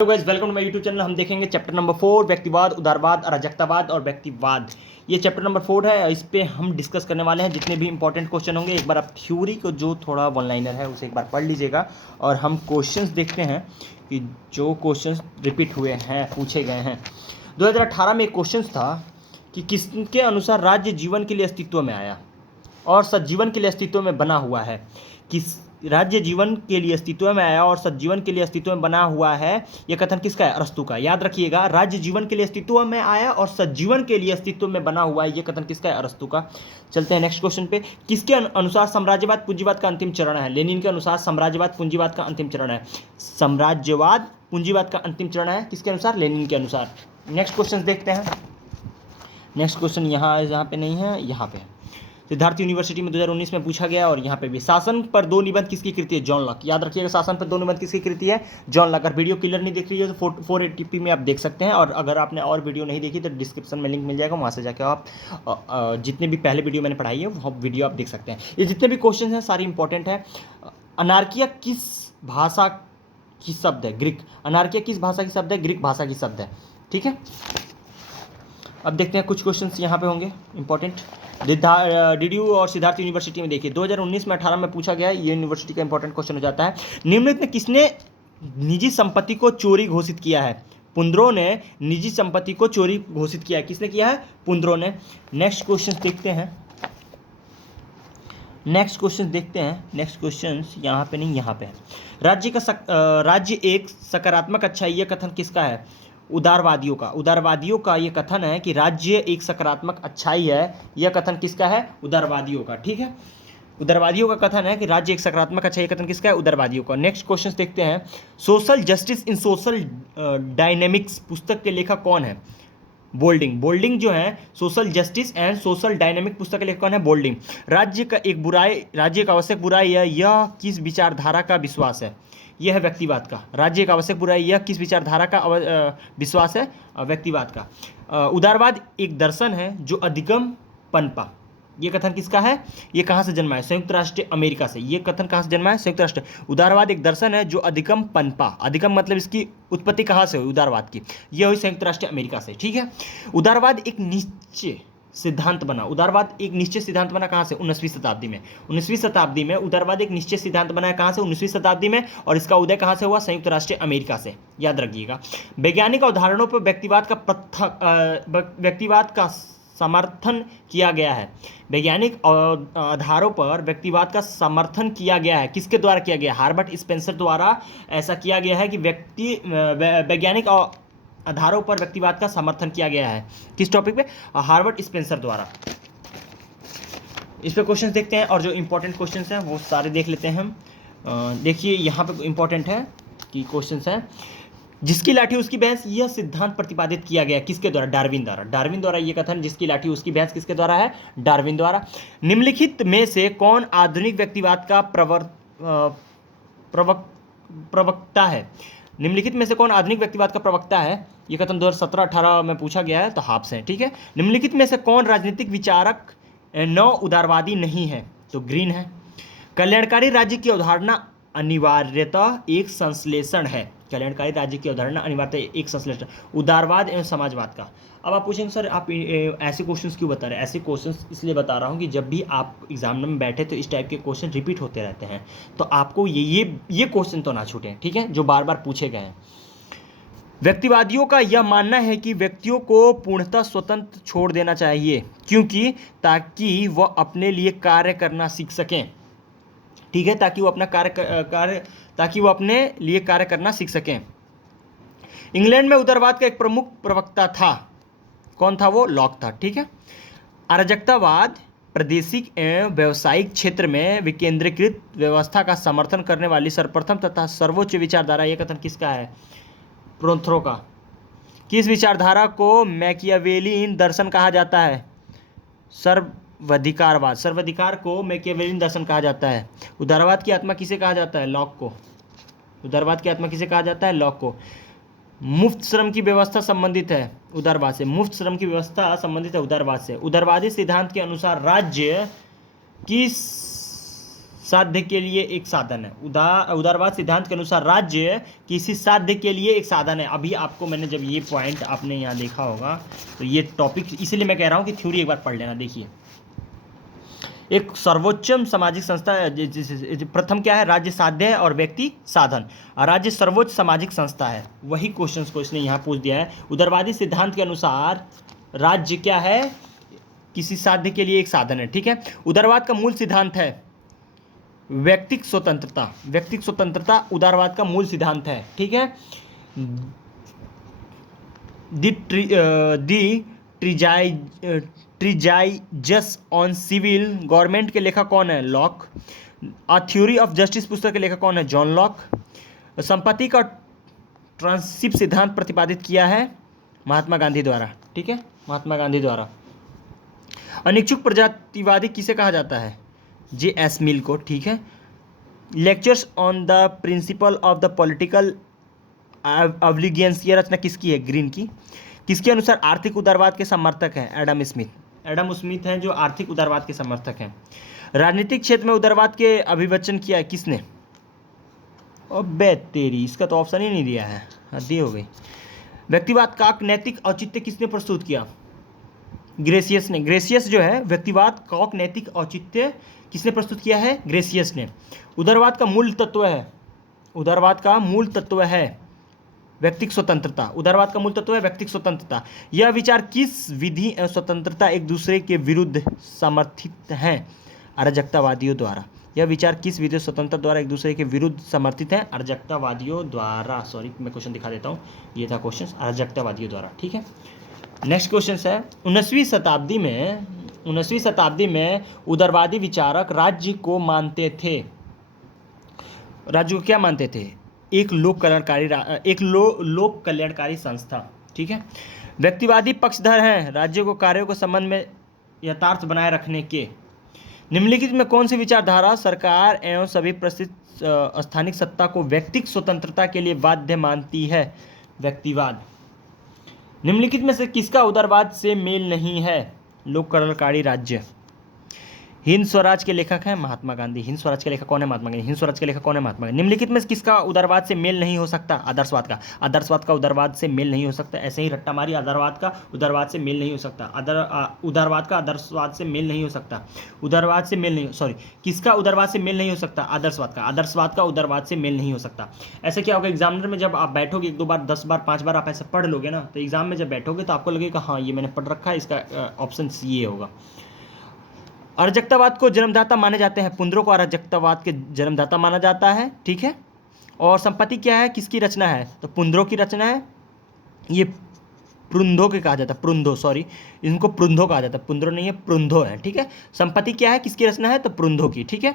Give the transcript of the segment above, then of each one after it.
Hello guys, welcome to my YouTube channel. हम देखेंगे chapter number 4 व्यक्तिवाद, उदारवाद, अराजकतावाद और व्यक्तिवाद। ये चैप्टर नंबर 4 है। इस पे हम डिस्कस करने वाले हैं जितने भी इंपॉर्टेंट क्वेश्चन होंगे। एक बार आप थ्योरी को जो थोड़ा वन लाइनर है उसे एक बार पढ़ लीजिएगा और हम क्वेश्चंस देखते हैं कि जो क्वेश्चंस रिपीट हुए हैं, पूछे गए हैं। 2018 में एक क्वेश्चन था कि किसके अनुसार राज्य जीवन के लिए अस्तित्व में आया और सज्जीवन के लिए अस्तित्व में बना हुआ है। किस राज्य जीवन के लिए अस्तित्व में आया और सज्जीवन के लिए अस्तित्व में बना हुआ है, यह कथन किसका है? अरस्तु का। याद रखिएगा, राज्य जीवन के लिए अस्तित्व में आया और सज्जीवन के लिए अस्तित्व में बना हुआ है, यह कथन किसका है? अरस्तु का। चलते हैं नेक्स्ट क्वेश्चन पे। किसके अनुसार साम्राज्यवाद पूंजीवाद का अंतिम चरण है? लेनिन के अनुसार साम्राज्यवाद पूंजीवाद का अंतिम चरण है। साम्राज्यवाद पूंजीवाद का अंतिम चरण है किसके अनुसार? लेनिन के अनुसार। नेक्स्ट क्वेश्चन देखते हैं। नेक्स्ट क्वेश्चन यहाँ पे नहीं है, यहाँ पे है। सिद्धार्थ यूनिवर्सिटी में 2019 में पूछा गया और यहाँ पे भी। शासन पर दो निबंध किसकी कृति है? John Locke. याद रखिएगा, शासन पर दो निबंध किसकी कृति है? John Locke. अगर वीडियो क्लियर नहीं दिख रही है तो 480p में आप देख सकते हैं, और अगर आपने और वीडियो नहीं देखी तो डिस्क्रिप्शन में लिंक मिल जाएगा, वहाँ से जाकर आप जितने भी पहले वीडियो मैंने पढ़ाई है वो वीडियो आप देख सकते हैं। ये जितने भी क्वेश्चन हैं सारी इंपॉर्टेंट है। अनार्किया किस भाषा की शब्द है? ग्रीक। अनार्किया किस भाषा की शब्द है? ग्रीक भाषा की शब्द है। ठीक है, अब देखते हैं कुछ क्वेश्चंस यहाँ पे होंगे इंपॉर्टेंट। डीडीयू और सिद्धार्थ यूनिवर्सिटी में देखिए 2019 में 18 में पूछा गया है। ये यूनिवर्सिटी का इंपॉर्टेंट क्वेश्चन हो जाता है। निम्नलिखित में किसने निजी संपत्ति को चोरी घोषित किया है? पुंद्रो ने निजी संपत्ति को चोरी घोषित किया है। किसने किया है? पुंद्रो ने। नेक्स्ट क्वेश्चन देखते हैं। नेक्स्ट क्वेश्चन यहाँ पे नहीं, यहाँ पे है। राज्य एक सकारात्मक अच्छाई, यह कथन किसका है? उदारवादियों का। उदारवादियों का यह कथन है कि राज्य एक सकारात्मक अच्छाई है, यह कथन किसका है? उदारवादियों का। ठीक है, उदारवादियों का कथन है कि राज्य एक सकारात्मक अच्छाई, कथन किसका है? उदारवादियों का। नेक्स्ट क्वेश्चन देखते हैं। Social justice in social dynamics पुस्तक के लेखक कौन है? बोल्डिंग। बोल्डिंग जो है social justice and social dynamic पुस्तक के लेखक कौन है? बोल्डिंग। राज्य का आवश्यक बुराई है, यह किस विचारधारा का विश्वास है? यह है व्यक्तिवाद का। राज्य एक आवश्यक बुराई, यह किस विचारधारा का विश्वास है? व्यक्तिवाद का। उदारवाद एक दर्शन है जो अधिगम पनपा, ये कथन किसका है? ये कहाँ से जन्मा है? संयुक्त राष्ट्र अमेरिका से। ये कथन कहाँ से जन्मा है? संयुक्त राष्ट्र। उदारवाद एक दर्शन है जो अधिगम पनपा, अधिगम मतलब इसकी उत्पत्ति कहाँ से हुई उदारवाद की? ये हुई संयुक्त राष्ट्र अमेरिका से। ठीक है, उदारवाद एक निश्चय सिद्धांत बना। उदारवाद एक निश्चित सिद्धांत बना कहाँ से? 19वीं शताब्दी में। 19वीं शताब्दी में उदारवाद एक निश्चित सिद्धांत बना है कहाँ से? 19वीं शताब्दी में। और इसका उदय कहाँ से हुआ? संयुक्त राष्ट्र अमेरिका से। याद रखिएगा। वैज्ञानिक उदाहरणों पर व्यक्तिवाद का समर्थन किया गया है। वैज्ञानिक आधारों पर व्यक्तिवाद का समर्थन किया गया है। किसके द्वारा किया गया? हार्बर्ट स्पेंसर द्वारा ऐसा किया गया है कि वैज्ञानिक आधारों पर व्यक्तिवाद का समर्थन किया गया है। किस टॉपिक पे? हार्बर्ट स्पेंसर द्वारा। इस पे क्वेश्चन देखते हैं और जो इंपॉर्टेंट क्वेश्चन हैं वो सारे देख लेते हैं हम। देखिए यहाँ पे इंपॉर्टेंट है कि क्वेश्चन है। जिसकी लाठी उसकी भैंस, यह सिद्धांत प्रतिपादित किया गया किसके द्वारा? डार्विन द्वारा। डार्विन द्वारा ये कथन, जिसकी लाठी उसकी भैंस, किसके द्वारा है? डार्विन द्वारा। निम्नलिखित में से कौन आधुनिक व्यक्तिवाद का प्रवक्ता है? निम्नलिखित में से कौन आधुनिक व्यक्तिवाद का प्रवक्ता है? यह कथन 2017-18 में पूछा गया है, तो हाफ से। ठीक है, निम्नलिखित में से कौन राजनीतिक विचारक नव उदारवादी नहीं है? तो ग्रीन है। कल्याणकारी राज्य की अवधारणा अनिवार्यतः एक संश्लेषण है। कल्याणकारी राज्य की अवधारणा अनिवार्यतः एक संश्लेषण, उदारवाद एवं समाजवाद का। अब आप पूछेंगे सर आप ऐसे क्वेश्चंस क्यों बता रहे हैं? ऐसे क्वेश्चंस इसलिए बता रहा हूँ कि जब भी आप एग्जाम में बैठे तो इस टाइप के क्वेश्चन रिपीट होते रहते हैं, तो आपको ये क्वेश्चन तो ना छूटे। ठीक है, जो बार बार पूछे गए हैं। व्यक्तिवादियों का यह मानना है कि व्यक्तियों को पूर्णतः स्वतंत्र छोड़ देना चाहिए, क्योंकि ताकि वह अपने लिए कार्य करना सीख सकें। ठीक है, ताकि वो अपने लिए कार्य करना सीख सकें। इंग्लैंड में उदारवाद का एक प्रमुख प्रवक्ता था। कौन था वो? लॉक था। ठीक है, अराजकतावाद प्रादेशिक एवं व्यावसायिक क्षेत्र में विकेंद्रीकृत व्यवस्था का समर्थन करने वाली सर्वप्रथम तथा सर्वोच्च विचारधारा, यह कथन किसका है? प्रोंथ्रो का। किस विचारधारा को मैकियावेलियन दर्शन कहा जाता है? सर्वाधिकारवाद। सर्वाधिकार को मैकियावेलियन दर्शन कहा जाता है। उदारवाद की आत्मा किसे कहा जाता है? लॉक को। उदारवाद की आत्मा किसे कहा जाता है? लॉक को। मुफ्त श्रम की व्यवस्था संबंधित है उदारवाद से। मुफ्त श्रम की व्यवस्था संबंधित है उदारवाद से। उदारवादी सिद्धांत के अनुसार राज्य किस साध्य के लिए एक साधन है। उदारवाद सिद्धांत के अनुसार राज्य किसी साध्य के लिए एक साधन है। अभी आपको मैंने जब ये पॉइंट आपने यहाँ देखा होगा तो ये टॉपिक इसलिए मैं कह रहा हूँ कि थ्योरी एक बार पढ़ लेना। देखिए, एक सर्वोच्चम सामाजिक संस्था, प्रथम क्या है, राज्य साध्य है और व्यक्ति साधन। राज्य सर्वोच्च सामाजिक संस्था है, वही क्वेश्चन को इसने यहाँ पूछ दिया है। उदारवादी सिद्धांत के अनुसार राज्य क्या है, किसी साध्य के लिए एक साधन है। ठीक है। उदारवाद का मूल सिद्धांत है व्यक्तिक स्वतंत्रता। व्यक्तिक स्वतंत्रता उदारवाद का मूल सिद्धांत है। ठीक है। ट्रीजाइजस ऑन सिविल गवर्नमेंट के लेखक कौन है, lock. A theory of justice पुस्तक के लेखक कौन है, जॉन लॉक। संपत्ति का ट्रांसिप सिद्धांत प्रतिपादित किया है महात्मा गांधी द्वारा। ठीक है, महात्मा गांधी द्वारा। अनिच्छुक प्रजातिवादी किसे कहा जाता है, जे एस मिल को। ठीक है। Lectures on the principle of the political obligations, ये रचना किसकी है, ग्रीन की। किसके अनुसार आर्थिक उदारवाद के समर्थक हैं, एडम स्मिथ। एडम स्मिथ हैं जो आर्थिक उदारवाद के समर्थक हैं। राजनीतिक क्षेत्र में उदारवाद के अभिवचन किया है किसने, अबे तेरी, इसका तो ऑप्शन ही नहीं दिया है, हद्दी हो गई। व्यक्तिवाद का नैतिक औचित्य किसने प्रस्तुत किया, ग्रेसियस ने। ग्रेसियस जो है व्यक्तिवाद का नैतिक औचित्य किसने प्रस्तुत किया है, ग्रेसियस ने। उदारवाद का मूल तत्व है, उदारवाद का मूल तत्व है व्यक्तिक स्वतंत्रता। उदारवाद का मूल तत्व है व्यक्तिक स्वतंत्रता। यह विचार किस विधि स्वतंत्रता एक दूसरे के विरुद्ध समर्थित हैं, अराजकतावादियों द्वारा। यह विचार किस विधि स्वतंत्रता द्वारा एक दूसरे के विरुद्ध समर्थित हैं, अराजकतावादियों द्वारा। सॉरी, मैं क्वेश्चन दिखा देता हूँ, ये था क्वेश्चन, अराजकतावादियों द्वारा। ठीक है। नेक्स्ट क्वेश्चन है, 19वीं शताब्दी में उदारवादी विचारक राज्य को मानते थे, राज्य को क्या मानते थे, एक लोक कल्याणकारी संस्था। ठीक है। व्यक्तिवादी पक्षधर हैं राज्यों को कार्यों के संबंध में यथार्थ बनाए रखने के। निम्नलिखित में कौन सी विचारधारा सरकार एवं सभी प्रसिद्ध स्थानिक सत्ता को व्यक्तिक स्वतंत्रता के लिए बाध्य मानती है, व्यक्तिवाद। निम्नलिखित में से किसका उदारवाद से मेल नहीं है, लोक कल्याणकारी राज्य। हिंद स्वराज के लेखक हैं महात्मा गांधी। हिंद स्वराज के लेखक कौन है, महात्मा गांधी। हिंद स्वराज के लेखक कौन है, महात्मा गांधी। निम्नलिखित में किसका उदारवाद से मेल नहीं हो सकता, आदर्शवाद का। आदर्शवाद का उदारवाद से मेल नहीं हो सकता, ऐसे ही रट्टा मारी, आदर्शवाद का उदारवाद से मेल नहीं हो सकता। उदारवाद का आदर्शवाद से मेल नहीं हो सकता, उदारवाद से मेल नहीं, सॉरी, किसका उदारवाद से मेल नहीं हो सकता, आदर्शवाद का। आदर्शवाद का उदारवाद से मेल नहीं हो सकता। ऐसे क्या होगा, एग्जामिनर में जब आप बैठोगे 1 2 बार 10 बार 5 बार आप ऐसे पढ़ लोगे ना, तो एग्जाम में जब बैठोगे तो आपको लगेगा हाँ ये मैंने पढ़ रखा है, इसका ऑप्शन ये होगा। अराजकतावाद को जन्मदाता माने जाते हैं, पुंद्रो को अराजकतावाद के जन्मदाता माना जाता है। ठीक है। और संपत्ति क्या है, किसकी रचना है, तो पुंद्रो की रचना है। ये प्रुंधो के कहा जाता है, प्रुंधो, सॉरी, इनको प्रुंधो कहा जाता है, पुंद्रो नहीं है, प्रुंधो है। ठीक है। संपत्ति क्या है, किसकी रचना है, तो प्रुंधो की। ठीक है।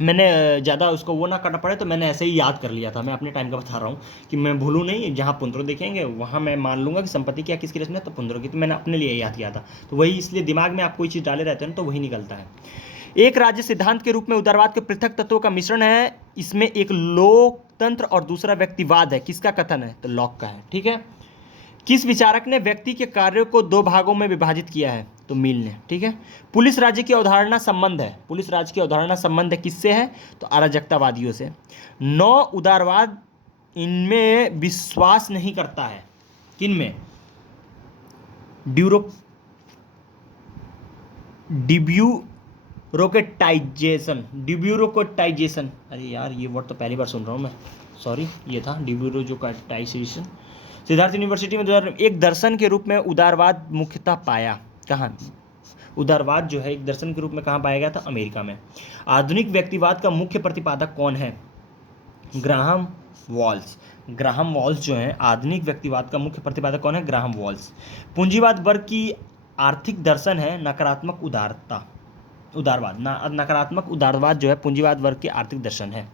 मैंने ज़्यादा उसको वो ना करना पड़े तो मैंने ऐसे ही याद कर लिया था, मैं अपने टाइम का बता रहा हूँ कि मैं भूलूँ नहीं, जहाँ पुंद्रो देखेंगे वहाँ मैं मान लूँगा कि संपत्ति क्या किसकी रचना है, तो पुंद्रो की। तो मैंने अपने लिए याद किया था, तो वही, इसलिए दिमाग में आप कोई चीज़ डाले रहते हैं तो वही निकलता है। एक राज्य सिद्धांत के रूप में उदारवाद के पृथक तत्वों का मिश्रण है, इसमें एक लोकतंत्र और दूसरा व्यक्तिवाद है, किसका कथन है, तो लॉक का है। ठीक है। किस विचारक ने व्यक्ति के कार्यों को 2 भागों में विभाजित किया है, तो मिल ने। ठीक है। पुलिस राज्य की अवधारणा संबंध है, पुलिस राज्य की अवधारणा संबंध है किससे है, तो अराजकतावादियों से। 9 उदारवाद इनमें विश्वास नहीं करता है, किनमें, डिब्यूरोक्रेटाइजेशन, अरे यार ये वर्ड तो पहली बार सुन रहा हूँ मैं, सॉरी, ये था डिब्यूरोक्रेटाइजेशन। सिद्धार्थ यूनिवर्सिटी में एक दर्शन के रूप में उदारवाद मुख्यतः पाया, कहाँ, उदारवाद जो है एक दर्शन के रूप में कहाँ पाया गया था, अमेरिका में। आधुनिक व्यक्तिवाद का मुख्य प्रतिपादक कौन है, ग्राहम वॉल्स। ग्राहम वॉल्स जो है आधुनिक व्यक्तिवाद का मुख्य प्रतिपादक कौन है, ग्राहम वॉल्स। पूंजीवाद वर्ग की आर्थिक दर्शन है नकारात्मक उदारवाद। नकारात्मक उदारवाद जो है पूंजीवाद वर्ग की आर्थिक दर्शन है।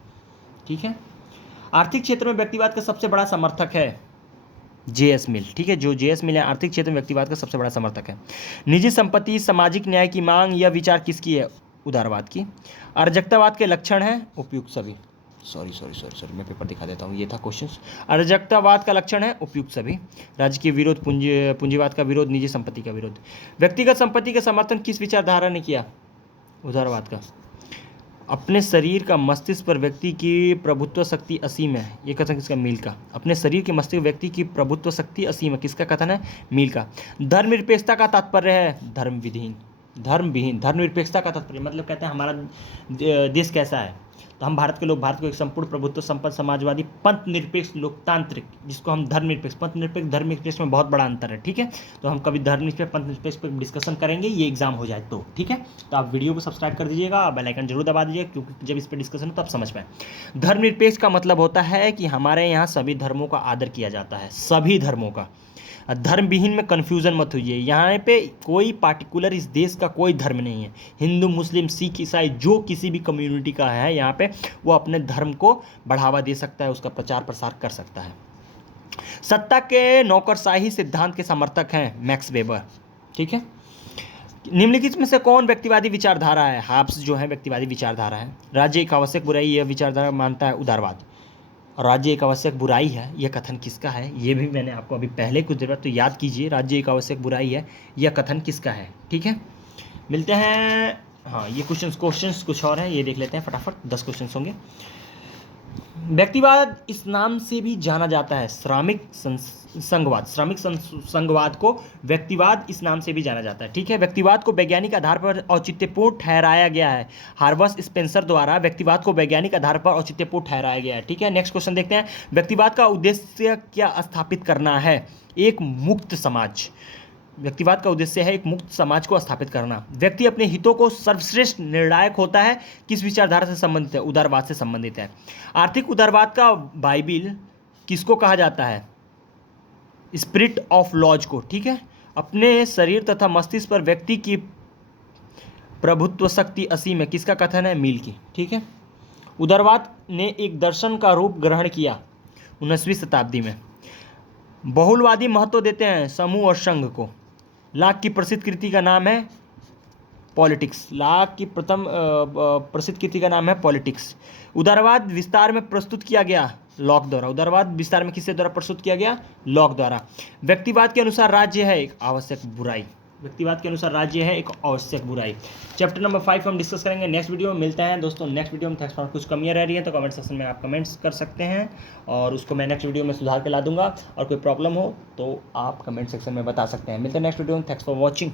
ठीक है। आर्थिक क्षेत्र में व्यक्तिवाद का सबसे बड़ा समर्थक है जे.एस. मिल। ठीक है। जो जे.एस. मिल है आर्थिक क्षेत्र में व्यक्तिवाद का सबसे बड़ा समर्थक है। निजी संपत्ति, सामाजिक न्याय की मांग, यह विचार किसकी है, उदारवाद की। अराजकतावाद के लक्षण है उपयुक्त सभी, सॉरी मैं पेपर दिखा देता हूँ, ये था क्वेश्चन। अराजकतावाद का लक्षण है उपयुक्त सभी। राज्य के विरोध, पूंजीवाद का विरोध, निजी संपत्ति का विरोध। व्यक्तिगत संपत्ति का समर्थन किस विचारधारा ने किया, उदारवाद का। अपने शरीर का मस्तिष्क पर व्यक्ति की प्रभुत्व शक्ति असीम है, ये कथन किसका? मील का। अपने शरीर के मस्तिष्क व्यक्ति की प्रभुत्व शक्ति असीम है, किसका कथन है? मील का। धर्मनिरपेक्षता का तात्पर्य है धर्मविहीन, धर्मविहीन। धर्मनिरपेक्षता का तात्पर्य मतलब कहते हैं हमारा देश कैसा है, तो हम भारत के लोग भारत को एक संपूर्ण प्रभुत्व संपन्न समाजवादी पंथ निरपेक्ष लोकतांत्रिक, जिसको हम धर्मनिरपेक्ष, पंथ निरपेक्ष धर्मनिरपेक्ष में बहुत बड़ा अंतर है, ठीक है। तो हम कभी धर्मनिरपेक्ष पंथ निरपेक्ष पर डिस्कशन करेंगे, ये एग्जाम हो जाए तो, ठीक है। तो आप वीडियो को सब्सक्राइब कर दीजिएगा, बेल आइकन जरूर दबा दीजिएगा, क्योंकि जब इस पर डिस्कशन हो तब समझ पाए। धर्मनिरपेक्ष का मतलब होता है कि हमारे यहाँ सभी धर्मों का आदर किया जाता है, सभी धर्मों का। धर्मविहीन में कन्फ्यूज़न मत होइए, यहाँ पे कोई पार्टिकुलर इस देश का कोई धर्म नहीं है। हिंदू, मुस्लिम, सिख, ईसाई जो किसी भी कम्युनिटी का है यहाँ पे, वो अपने धर्म को बढ़ावा दे सकता है, उसका प्रचार प्रसार कर सकता है। सत्ता के नौकरशाही सिद्धांत के समर्थक हैं मैक्स वेबर, ठीक है। निम्नलिखित में से कौन व्यक्तिवादी विचारधारा है? हाब्स जो है व्यक्तिवादी विचारधारा है। राज्य एक आवश्यक बुराई, यह विचारधारा मानता है उदारवाद। राज्य एक आवश्यक बुराई है, यह कथन किसका है? ये भी मैंने आपको अभी पहले कुछ देर बाद, तो याद कीजिए, राज्य एक आवश्यक बुराई है, यह कथन किसका है, ठीक है। मिलते हैं, हाँ ये क्वेश्चंस कुछ और हैं, ये देख लेते हैं फटाफट, 10 क्वेश्चंस होंगे। व्यक्तिवाद इस नाम से भी जाना जाता है, श्रमिक संघवाद, श्रमिक संघवाद को व्यक्तिवाद इस नाम से भी जाना जाता है, ठीक है। व्यक्तिवाद को वैज्ञानिक आधार पर औचित्यपूर्ण ठहराया गया है, हार्वर्ड स्पेंसर द्वारा व्यक्तिवाद को वैज्ञानिक आधार पर औचित्यपूर्ण ठहराया गया है, ठीक है। नेक्स्ट क्वेश्चन देखते हैं। व्यक्तिवाद का उद्देश्य क्या स्थापित करना है? एक मुक्त समाज। व्यक्तिवाद का उद्देश्य है एक मुक्त समाज को स्थापित करना। व्यक्ति अपने हितों को सर्वश्रेष्ठ निर्णायक होता है, किस विचारधारा से संबंधित है? उदारवाद से संबंधित है। आर्थिक उदारवाद का बाइबिल किसको कहा जाता है? स्पिरिट ऑफ लॉज को, ठीक है। अपने शरीर तथा मस्तिष्क पर व्यक्ति की प्रभुत्व शक्ति असीम है, किसका कथन है? मील की, ठीक है। उदारवाद ने एक दर्शन का रूप ग्रहण किया 19वीं शताब्दी में। बहुलवादी महत्व देते हैं समूह और संघ को। लाक की प्रसिद्ध कृति का नाम है पॉलिटिक्स। लाक की प्रथम प्रसिद्ध कृति का नाम है पॉलिटिक्स। उदारवाद विस्तार में प्रस्तुत किया गया लॉक द्वारा। उदारवाद विस्तार में किसके द्वारा प्रस्तुत किया गया? लॉक द्वारा। व्यक्तिवाद के अनुसार राज्य है एक आवश्यक बुराई। व्यक्तिवाद के अनुसार राज्य है एक आवश्यक बुराई। चैप्टर नंबर 5 हम डिस्कस करेंगे नेक्स्ट वीडियो में। मिलते हैं दोस्तों नेक्स्ट वीडियो में। थैंक्स फॉर, कुछ कमियां रह रही हैं तो कमेंट सेक्शन में आप कमेंट्स कर सकते हैं और उसको मैं नेक्स्ट वीडियो में सुधार के ला दूंगा, और कोई प्रॉब्लम हो तो आप कमेंट सेक्शन में बता सकते हैं। मिलते हैं नेक्स्ट वीडियो में। Thanks for watching.